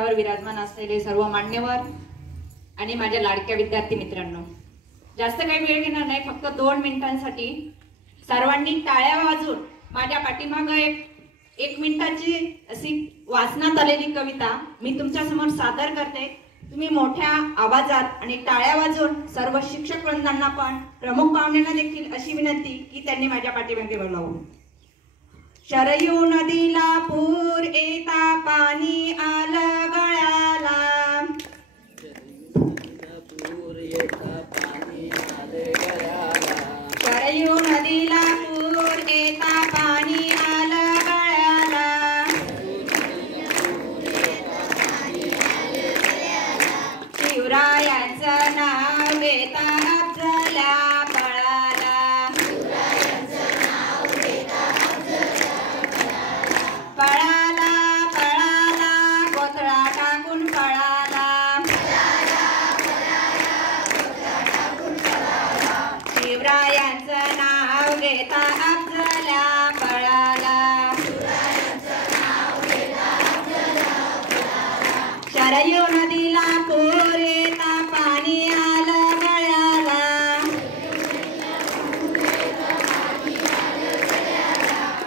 विराजमान असलेले सर्व मान्यवर आणि माझ्या लाडक्या विद्यार्थी मित्रांनो, जास्त काही वेळ घेणार नाही, फक्त 2 मिनिटांसाठी सर्वांनी टाळ्या वाजवून माझ्या पाठीमागे एक मिनिटाची अशी वाचनात आलेली कविता मी तुमच्या समोर सादर करते। तुम्ही मोठ्या आवाजात आणि टाळ्या वाजवून सर्व शिक्षक वृंदांना पण प्रमुख पाहुण्यांना देखील अशी विनंती की त्यांनी माझ्या पाठीमागे बोलावं। शरयू नदीला पूर येता पाणी आलं गळ्याला, शरयू नदीला पूर येता पाणी आलं गळ्याला, शिवरायांचं नाव घेता अफजल्या पळाला, पळाला पळाला कोथळा टाकून पळाला, शिवरायांचं नाव घेता अफजल्या पळाला, शरयू नदीला पूर येता पाणी आलं गळ्याला,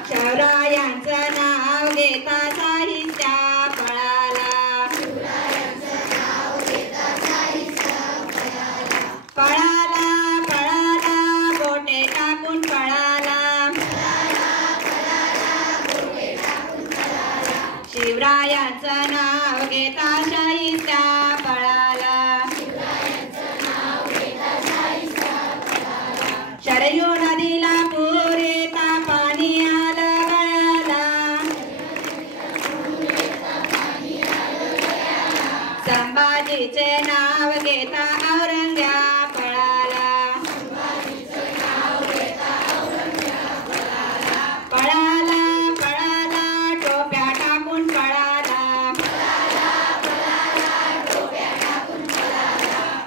शिवरायांचं नाव घेता साहित्या पळाला, पळाला पळाला गोटे टाकून पळाला, शिवरायांचं नाव घेता साहित्या पळाला, शरयू नदीला पूर येता पाणी आलं गळ्याला, संभाजीचे नाव घेता औरंग्या पळाला, पळाला पळाला टोप्या टाकून पळाला,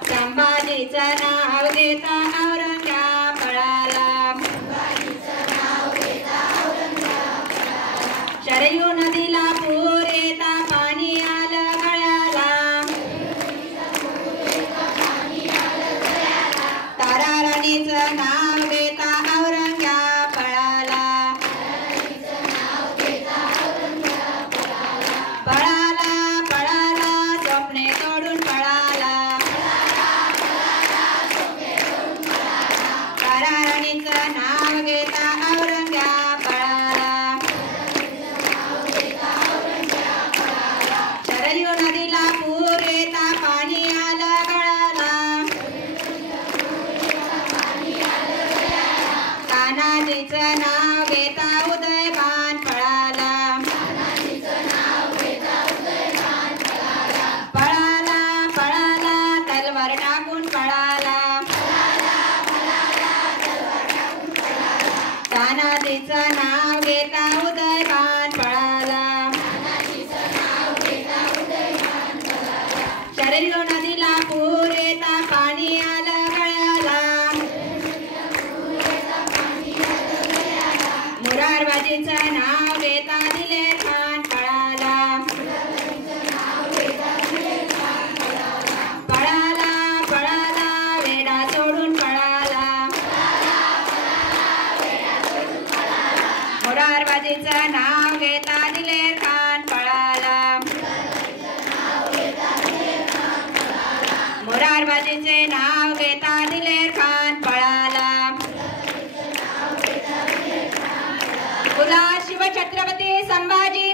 संभाजीचं नाव घेता औरंग्या पळाला, शरयू नदीला पूर येता पाणी आलं गळ्याला, ताराराणीचं नाव घेता औरंग्या पळाला, पळाला पळाला स्वप्ने तोडून पळाला, ताराराणीचं नाव घेता औरंग्या पळाला, शरयू नदीला पूर येता पाणी आलं गळ्याला, तानाजीचं नाव घेता उदयभान पळाला, पळाला पळाला तलवार टाकून पळाला, तानाजीचं नाव घेता उदयभान पळाला, शरयू नदीला पूर येता पाणी आलं गळ्याला, मुरारबाजीचं नाव घेता दिलेर खान पळाला, पळाला पळाला वेडा सोडून पळाला, मुरारबाजीचं नाव घेता दिलेर खान पळाला, मुरारबाजीचे नाव घेता दिलेर खान पळाला, बोला शिवछत्रपती संभाजी